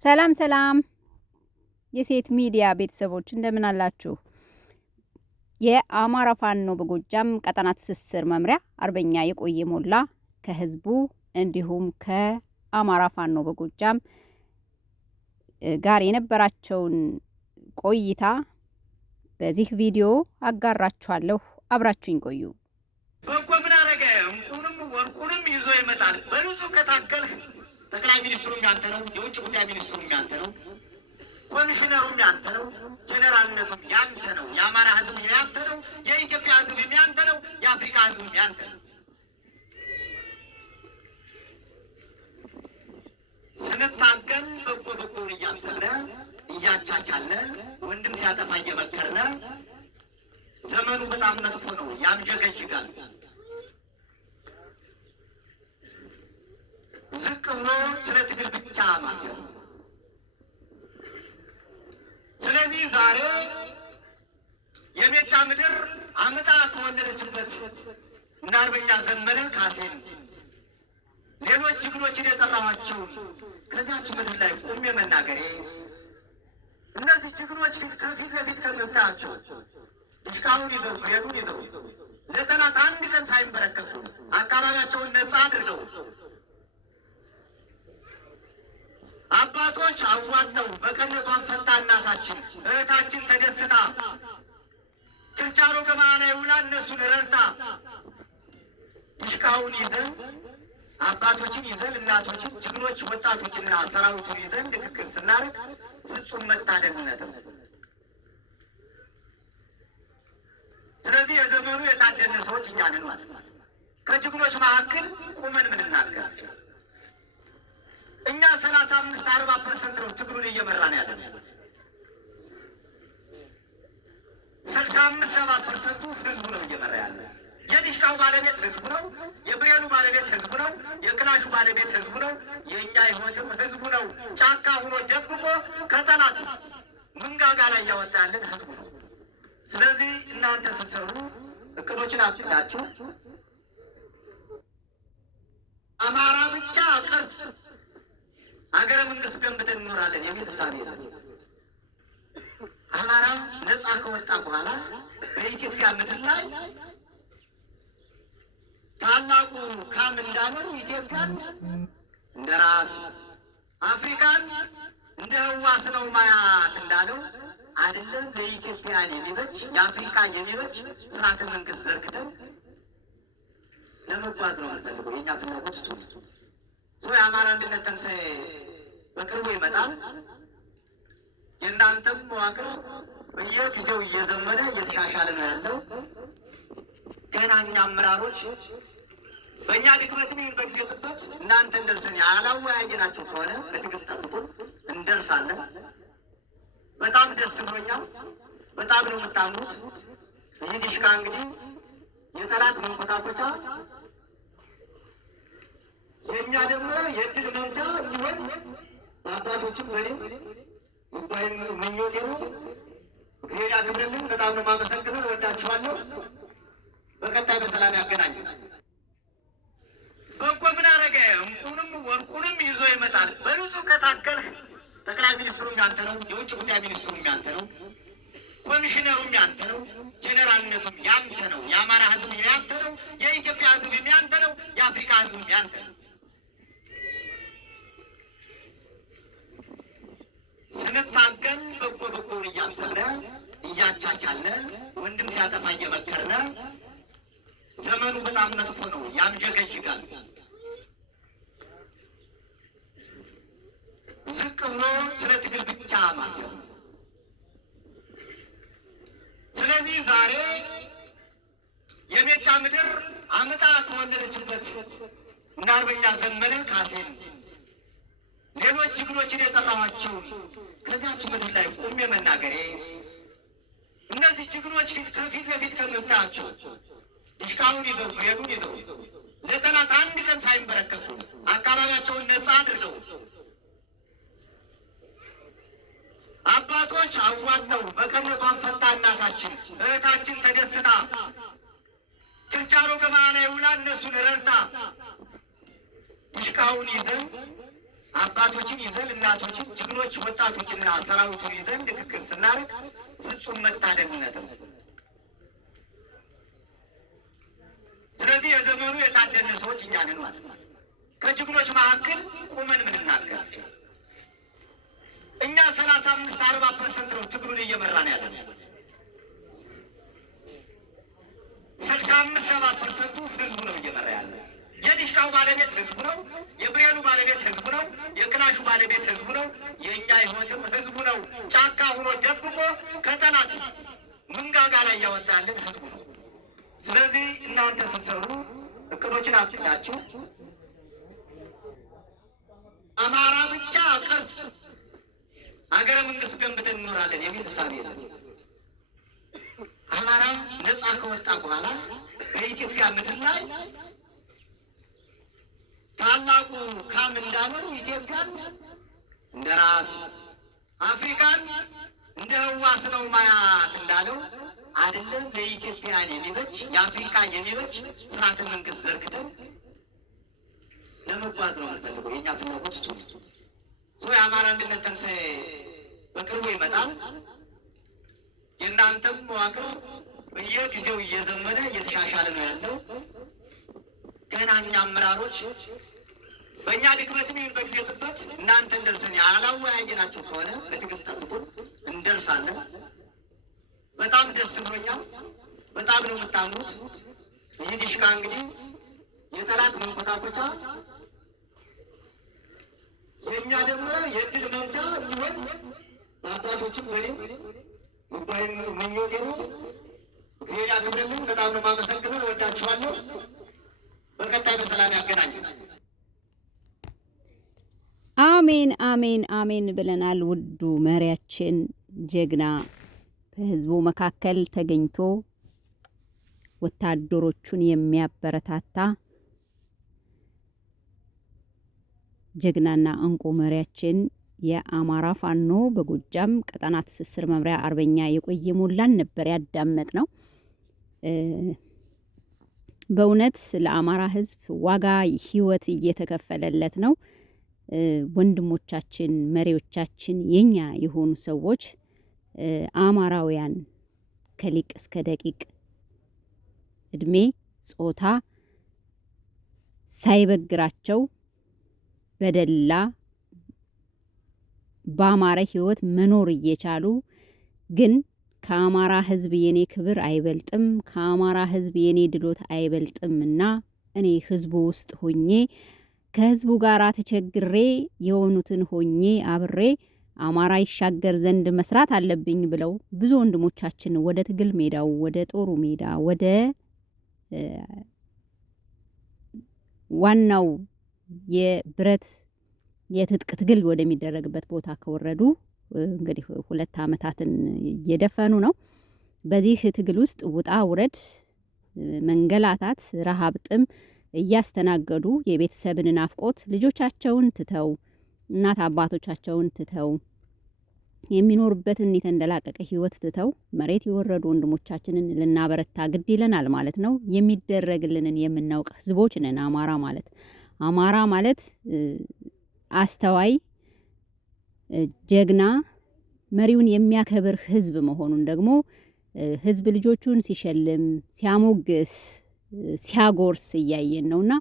ሰላም ሰላም የሴት ሚዲያ ቤተሰቦች እንደምን አላችሁ? የአማራ ፋኖ በጎጃም ቀጠና ትስስር መምሪያ አርበኛ የቆየ ሞላ ከህዝቡ እንዲሁም ከአማራ ፋኖ በጎጃም ጋር የነበራቸውን ቆይታ በዚህ ቪዲዮ አጋራችኋለሁ። አብራችሁኝ ቆዩ። በጎ ምን አረገ? እንቁንም ወርቁንም ይዞ ይመጣል። በልዙ ከታገልህ ጠቅላይ ሚኒስትሩም ያንተ ነው፣ የውጭ ጉዳይ ሚኒስትሩም ያንተ ነው፣ ኮሚሽነሩም ያንተ ነው፣ ጀነራልነቱም ያንተ ነው፣ የአማራ ህዝብ ያንተ ነው፣ የኢትዮጵያ ህዝብ ያንተ ነው፣ የአፍሪካ ህዝብ ያንተ ነው። ስንታገል በጎ በጎን እያሰብነ እያቻቻለ ወንድም ሲያጠፋ እየመከርነ ዘመኑ በጣም መጥፎ ነው፣ ያምጀገጅጋል። ዝቅ ብሎ ስለ ትግል ብቻ ማሰብ። ስለዚህ ዛሬ የሜጫ ምድር አመጣ ከወለደችበት እና አርበኛ ዘመነ ካሴን ሌሎች ጀግኖችን የጠራኋቸውን ከዚያች ምድር ላይ ቆሜ መናገሬ እነዚህ ጀግኖች ከፊት ለፊት ከምታያቸው ድሽቃውን ይዘው ብሬኑን ይዘው ለጠላት አንድ ቀን ሳይንበረከኩ አካባቢያቸውን ነፃ አድርገው አባቶች አዋጠው በቀነቷን ፈታ እናታችን እህታችን ተደስታ ችርቻሮ ገበያ ላይ ውላ እነሱን ረድታ ድሽቃውን ይዘን አባቶችን ይዘን እናቶችን ጀግኖች ወጣቶችና ሰራዊቱን ይዘን ንግግር ስናደርግ ፍጹም መታደልነት ነው። ስለዚህ የዘመኑ የታደለ ሰዎች እኛ ነን ማለት ነው። ከጀግኖች መካከል ቁመን ምንናገር እኛ 35-40% ነው ትግሉን እየመራን ያለን። 65-70% ህዝቡ ነው እየመራ ያለ። የዲሽቃው ባለቤት ህዝቡ ነው፣ የብሬኑ ባለቤት ህዝቡ ነው፣ የክላሹ ባለቤት ህዝቡ ነው፣ የእኛ ህይወትም ህዝቡ ነው። ጫካ ሆኖ ደብቆ ከጠላት መንጋጋ ላይ እያወጣ ያለን ህዝቡ ነው። ስለዚህ እናንተ ስትሰሩ እቅዶችን አቅዳችሁ አማራ ብቻ ቅርጽ ሀገረ መንግስት ገንብተን እንኖራለን የሚል እሳቤ ነው። አማራ ነፃ ከወጣ በኋላ በኢትዮጵያ ምድር ላይ ታላቁ ካም እንዳለው ኢትዮጵያን እንደ ራስ አፍሪካን እንደ ህዋስ ነው ማያት እንዳለው አይደለም። ለኢትዮጵያን የሚበጅ የአፍሪካ የሚበጅ ስርዓተ መንግስት ዘርግተን ለመጓዝ ነው የምንፈልገው። የእኛ ፍላጎት እሱ ነው። የአማራ አንድነት ተምሳሌ በቅርቡ ይመጣል። የእናንተም መዋቅር በየጊዜው እየዘመነ እየተሻሻለ ነው ያለው። ገና እኛ አመራሮች በእኛ ድክመትም ይሁን በጊዜ ጥበት እናንተ እንደርሰን ያላወያየናቸው ከሆነ በትዕግስት ጠብቁን፣ እንደርሳለን። በጣም ደስ ብሎኛል። በጣም ነው የምታምኑት። ይህ ዲሽቃ እንግዲህ የጠላት መንኮታኮቻ የእኛ ደግሞ የድል መምቻ እንዲሆን በአባቶችም በእኔም ጉባኤም ምኞቴ ነው። እግዚአብሔር ያክብርልን። በጣም ነው የማመሰግነው። እወዳችኋለሁ። በቀጣይ በሰላም ያገናኝ። በጎ ምን አረገ? እንቁንም ወርቁንም ይዞ ይመጣል። በልዙ ከታገልህ ጠቅላይ ሚኒስትሩም ያንተ ነው፣ የውጭ ጉዳይ ሚኒስትሩም ያንተ ነው፣ ኮሚሽነሩም ያንተ ነው፣ ጀነራልነቱም ያንተ ነው፣ የአማራ ህዝብ ያንተ ነው፣ የኢትዮጵያ ህዝብ ያንተ ነው፣ የአፍሪካ ህዝብ ያንተ ነው። ስንታገል በጎ በጎን እያሰብነ እያቻቻለ ወንድም ሲያጠፋ እየመከርነ ዘመኑ በጣም መጥፎ ነው፣ ያምጀገጅጋል። ዝቅ ብሎ ስለ ትግል ብቻ ማሰብ። ስለዚህ ዛሬ የሜጫ ምድር አመጣ ከወለደችበት እና አርበኛ ዘመነ ካሴን ሌሎች ጀግኖችን የጠራኋቸውን ከዚያች ምድር ላይ ቆሜ መናገሬ እነዚህ ጀግኖች ከፊት ለፊት ከምታያቸው ድሽቃውን ይዘው ብሬኑን ይዘው ለጠላት አንድ ቀን ሳይንበረከኩ አካባቢያቸውን ነፃ አድርገው አባቶች አዋጠው በቀነቷን ፈታ እናታችን እህታችን ተደስታ ችርቻሮ ገበያ ላይ ውላ እነሱን ረድታ ድሽቃውን ይዘን አባቶችን ይዘን እናቶችን ጀግኖች ወጣቶችና ሰራዊቱን ይዘን ንግግር ስናደርግ ፍጹም መታደልነት ነው። ስለዚህ የዘመኑ የታደልን ሰዎች እኛ ነን ማለት ነው። ከጀግኖች መካከል ቁመን ምንናገር እኛ 35-40% ነው ትግሉን እየመራን ያለን። 65-70% ህዝቡ ነው እየመራ ያለ። የዲሽቃው ባለቤት ህዝቡ ነው። የብሬኑ ባለቤት ህዝቡ ነው። የክላሹ ባለቤት ህዝቡ ነው። የእኛ ህይወትም ህዝቡ ነው። ጫካ ሆኖ ደብቆ ከጠላት መንጋጋ ላይ ያወጣልን ህዝቡ ነው። ስለዚህ እናንተ ስትሰሩ እቅዶችን አቅዳችሁ አማራ ብቻ ቅርጽ ሀገረ መንግስት ገንብተን እንኖራለን የሚል እሳቤ ነው። አማራ ነጻ ከወጣ በኋላ በኢትዮጵያ ምድር ላይ ታላቁ ካም እንዳለው ኢትዮጵያን እንደ ራስ አፍሪካን እንደ ህዋስ ነው ማያት እንዳለው አይደለም። ለኢትዮጵያን የሚበጅ የአፍሪካ የሚበጅ ስርዓተ መንግስት ዘርግተን ለመጓዝ ነው የምንፈልገው። የእኛ ፍላጎት እሱ ነው። የአማራ አንድነት ተንሳኤ በቅርቡ ይመጣል። የእናንተም መዋቅር በየጊዜው እየዘመነ እየተሻሻለ ነው ያለው። ገና እኛ አመራሮች በእኛ ድክመትም ይሁን በጊዜ ጥበት እናንተ እንደርሰን ያላወያየናችሁ ከሆነ በትዕግስት ጠብቁን፣ እንደርሳለን። በጣም ደስ ብሎኛል። በጣም ነው የምታምኑት። ይህ ዲሽቃ እንግዲህ የጠላት መንኮታኮቻ የእኛ ደግሞ የድል መምቻ ይሆን በአባቶችም በኔም ጉባኤ ምኞቴ ነው። እግዚአብሔር ያክብርልን። በጣም ነው የማመሰግነው። እወዳችኋለሁ። በቀጣይ በሰላም ያገናኘን። አሜን አሜን አሜን ብለናል። ውዱ መሪያችን ጀግና በህዝቡ መካከል ተገኝቶ ወታደሮቹን የሚያበረታታ ጀግናና እንቁ መሪያችን የአማራ ፋኖ በጎጃም ቀጠና ትስስር መምሪያ አርበኛ የቆየ ሞላን ነበር ያዳመጥ ነው። በእውነት ለአማራ ህዝብ ዋጋ ህይወት እየተከፈለለት ነው። ወንድሞቻችን መሪዎቻችን የኛ የሆኑ ሰዎች አማራውያን ከሊቅ እስከ ደቂቅ እድሜ ጾታ ሳይበግራቸው በደላ በአማራ ህይወት መኖር እየቻሉ ግን ከአማራ ህዝብ የኔ ክብር አይበልጥም፣ ከአማራ ህዝብ የኔ ድሎት አይበልጥምና እኔ ህዝቡ ውስጥ ሆኜ ከህዝቡ ጋር ተቸግሬ የሆኑትን ሆኜ አብሬ አማራ ይሻገር ዘንድ መስራት አለብኝ ብለው ብዙ ወንድሞቻችን ወደ ትግል ሜዳው ወደ ጦሩ ሜዳ ወደ ዋናው የብረት የትጥቅ ትግል ወደሚደረግበት ቦታ ከወረዱ እንግዲህ 2 ዓመታትን እየደፈኑ ነው። በዚህ ትግል ውስጥ ውጣ ውረድ፣ መንገላታት፣ ረሃብ፣ ጥም እያስተናገዱ የቤተሰብን ናፍቆት ልጆቻቸውን ትተው እናት አባቶቻቸውን ትተው የሚኖርበትን የተንደላቀቀ ህይወት ትተው መሬት የወረዱ ወንድሞቻችንን ልናበረታ ግድ ይለናል ማለት ነው። የሚደረግልንን የምናውቅ ህዝቦች ነን። አማራ ማለት አስተዋይ፣ ጀግና፣ መሪውን የሚያከብር ህዝብ መሆኑን ደግሞ ህዝብ ልጆቹን ሲሸልም፣ ሲያሞግስ፣ ሲያጎርስ እያየን ነውና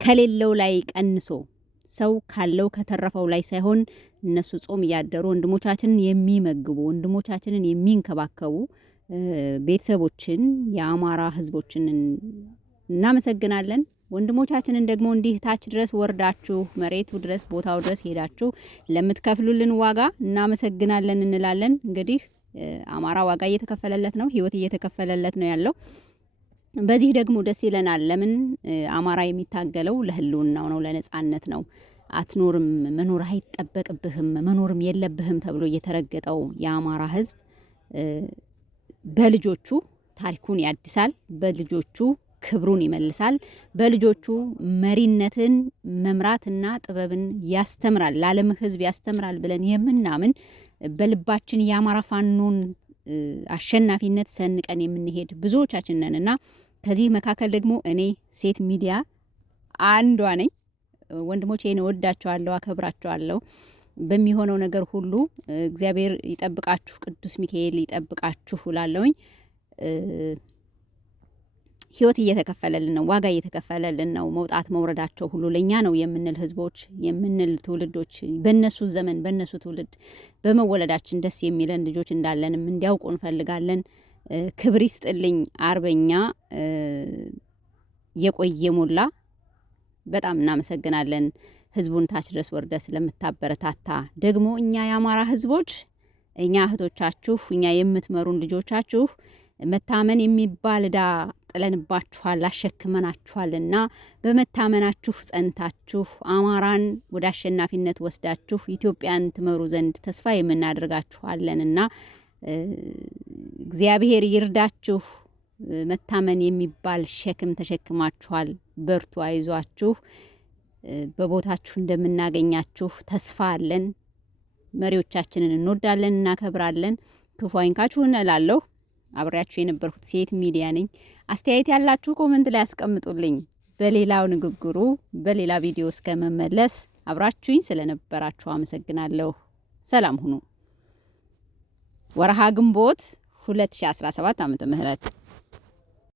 ከሌለው ላይ ቀንሶ ሰው ካለው ከተረፈው ላይ ሳይሆን እነሱ ጾም እያደሩ ወንድሞቻችንን የሚመግቡ ወንድሞቻችንን የሚንከባከቡ ቤተሰቦችን የአማራ ህዝቦችን እናመሰግናለን። ወንድሞቻችንን ደግሞ እንዲህ ታች ድረስ ወርዳችሁ መሬቱ ድረስ ቦታው ድረስ ሄዳችሁ ለምትከፍሉልን ዋጋ እናመሰግናለን እንላለን። እንግዲህ አማራ ዋጋ እየተከፈለለት ነው፣ ህይወት እየተከፈለለት ነው ያለው። በዚህ ደግሞ ደስ ይለናል። ለምን አማራ የሚታገለው ለህልውናው ነው፣ ለነጻነት ነው። አትኖርም፣ መኖር አይጠበቅብህም፣ መኖርም የለብህም ተብሎ እየተረገጠው የአማራ ህዝብ በልጆቹ ታሪኩን ያድሳል፣ በልጆቹ ክብሩን ይመልሳል፣ በልጆቹ መሪነትን መምራትና ጥበብን ያስተምራል፣ ለዓለም ህዝብ ያስተምራል ብለን የምናምን በልባችን የአማራ ፋኖን አሸናፊነት ሰንቀን የምንሄድ ብዙዎቻችን ነንና ከዚህ መካከል ደግሞ እኔ ሴት ሚዲያ አንዷ ነኝ። ወንድሞቼን እወዳቸዋለሁ፣ አከብራቸዋለሁ። በሚሆነው ነገር ሁሉ እግዚአብሔር ይጠብቃችሁ፣ ቅዱስ ሚካኤል ይጠብቃችሁ እላለሁኝ። ህይወት እየተከፈለልን ነው፣ ዋጋ እየተከፈለልን ነው። መውጣት መውረዳቸው ሁሉ ለእኛ ነው የምንል ህዝቦች የምንል ትውልዶች በእነሱ ዘመን በእነሱ ትውልድ በመወለዳችን ደስ የሚለን ልጆች እንዳለንም እንዲያውቁ እንፈልጋለን። ክብር ይስጥልኝ አርበኛ የቆየ ሞላ፣ በጣም እናመሰግናለን። ህዝቡን ታች ድረስ ወርደ ስለምታበረታታ ደግሞ እኛ የአማራ ህዝቦች እኛ እህቶቻችሁ እኛ የምትመሩን ልጆቻችሁ መታመን የሚባል ዕዳ ጥለንባችኋል፣ አሸክመናችኋልና በመታመናችሁ ጸንታችሁ አማራን ወደ አሸናፊነት ወስዳችሁ ኢትዮጵያን ትመሩ ዘንድ ተስፋ የምናደርጋችኋለንና እግዚአብሔር ይርዳችሁ። መታመን የሚባል ሸክም ተሸክማችኋል። በርቱ፣ አይዟችሁ። በቦታችሁ እንደምናገኛችሁ ተስፋ አለን። መሪዎቻችንን እንወዳለን፣ እናከብራለን። ክፉ አይንካችሁን እላለሁ። አብሬያችሁ የነበርኩት ሴት ሚዲያ ነኝ። አስተያየት ያላችሁ ኮመንት ላይ ያስቀምጡልኝ። በሌላው ንግግሩ በሌላ ቪዲዮ እስከመመለስ አብራችሁኝ ስለነበራችሁ አመሰግናለሁ። ሰላም ሁኑ። ወርሃ ግንቦት 2017 ዓ.ም